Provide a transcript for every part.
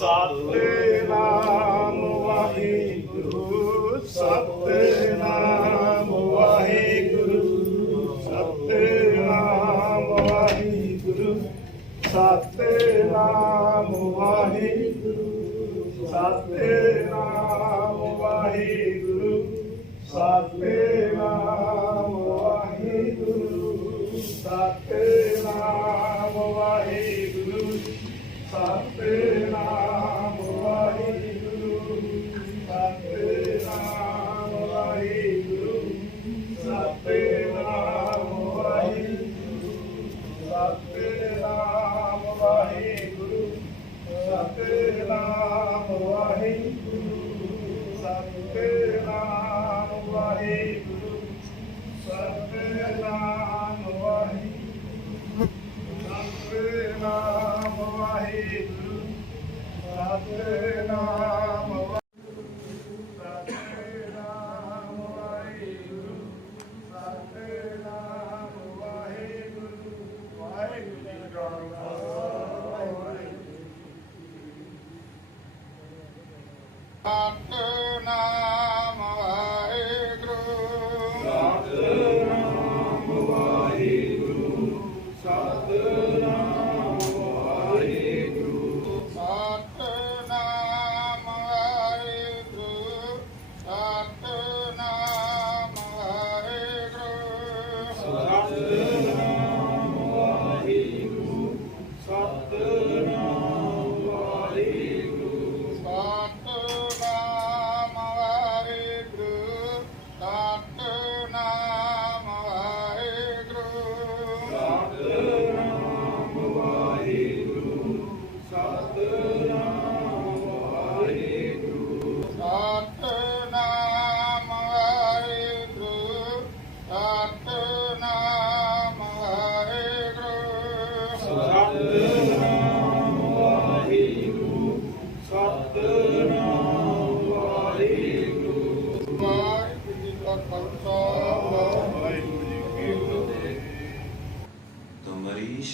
Satnam Waheguru Satnam Waheguru Satnam Waheguru Satnam Waheguru Satnam Waheguru Satnam Sena. Adonai.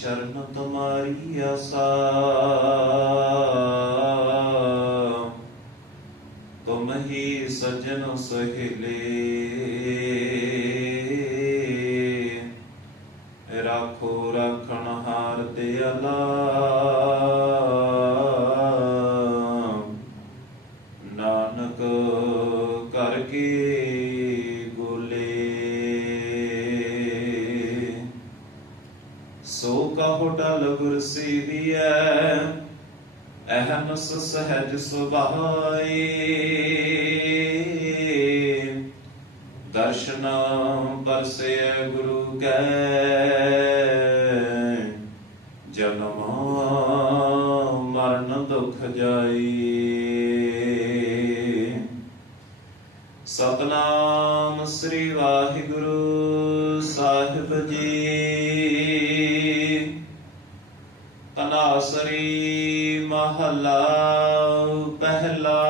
ਸ਼ਰਨ ਤੁਮਾਰੀ ਆਸਾ। ਤੁਮ ਹੀ ਸਜਣ ਸਹਿਲੇ। ਰਾਖੋ ਰਾਖਣ ਹਾਰ ਦਿਆਲਾ ਨਾਨਕ ਸੋ ਗੁਰਸੀ ਟਲ ਗੁਰ ਸੀਦੀਐ ਅਹਨਸ ਦਰਸ਼ਨ ਪਰਸੇ ਗੁਰੂ ਕੈ। ਜਨਮ ਮਰਨ ਦੁਖ ਜਾਈ। ਸਤਨਾਮ ਸ੍ਰੀ ਵਾਹਿਗੁਰੂ ਸਾਹਿਬ ਜੀ। ਤਨਾਸਰੀ ਮਹਲਾ ਪਹਿਲਾ।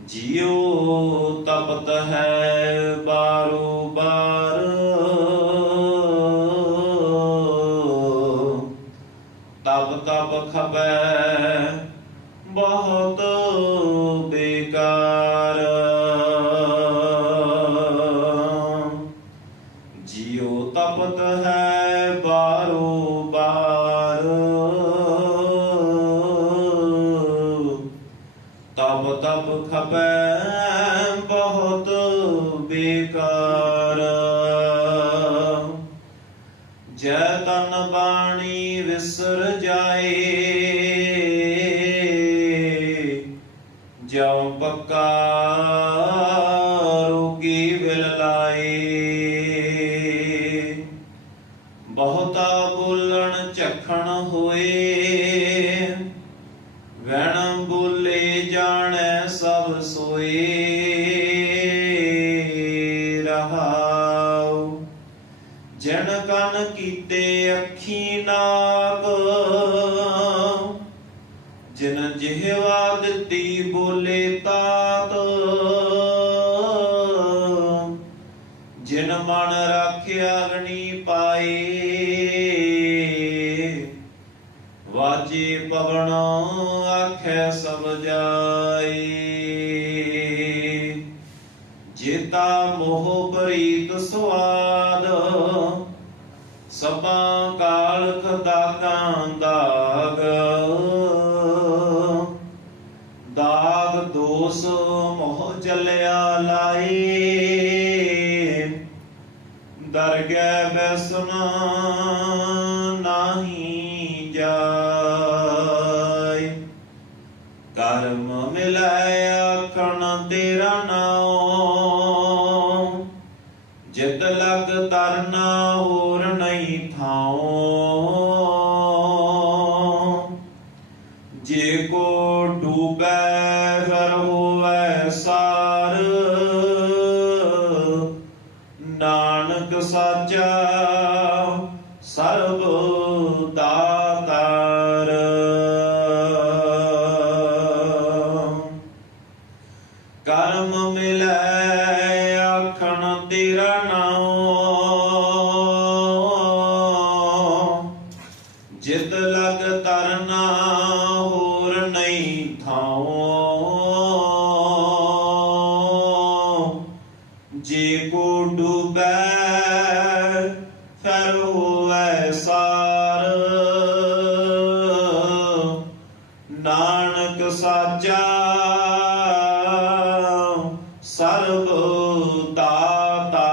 ਜਿਉ ਤਪਤ ਹੈ ਬਾਰੋ ਬਾਰ। ਤਪ ਤਪ ਖਬੈ ਬਹੁਤ ਬੇਕਾਰ। ਤਬ ਤਬ ਖਪੈ ਬਹੁਤ ਬੇਕਾਰ। ਜੈ ਤਨ ਬਾਣੀ ਵਿਸਰ ਜਾਏ, ਜਿਉ ਪੱਕਾ ਰੋਗੀ ਵਿਲ ਲਾਏ। ਬਹੁਤਾ ਰਹਾਉ। ਜਨ ਕਨ ਕੀਤੇ ਅੱਖੀ ਨਾਕ ਜਿਨ ਜਿਹਵਾ ਦਿੱਤੀ ਬੋਲੇ ਤਾਤ। ਜਿਨ ਮਨ ਰਾਖਿਆ ਅਗਨੀ ਪਾਏ। ਜੇਤਾ ਮੋਹ ਪ੍ਰੀਤ ਸੁਆਦ। ਸਭਾ ਕਾਲ ਖਦਾਕਾਂ ਦਾਗ। ਦਾਗ ਦੋਸ ਮੋਹ ਚੱਲਿਆ ਲਾਈ। ਦਰਗਹਿ ਬੈਸਨ ਸਰਬ ਦਾਤਾਰ ਕਰਮ ਮਿਲੈ ਆਖਣ ਤੇਰਾ ਨਾਉ। ਜਿਤ ਲਗ ਤਰਨਾ ਹੋਰ ਨਹੀਂ ਥਾਉ। ਜੇ ਕੋ ਡੁਬੈ ਤਾ ਤਾ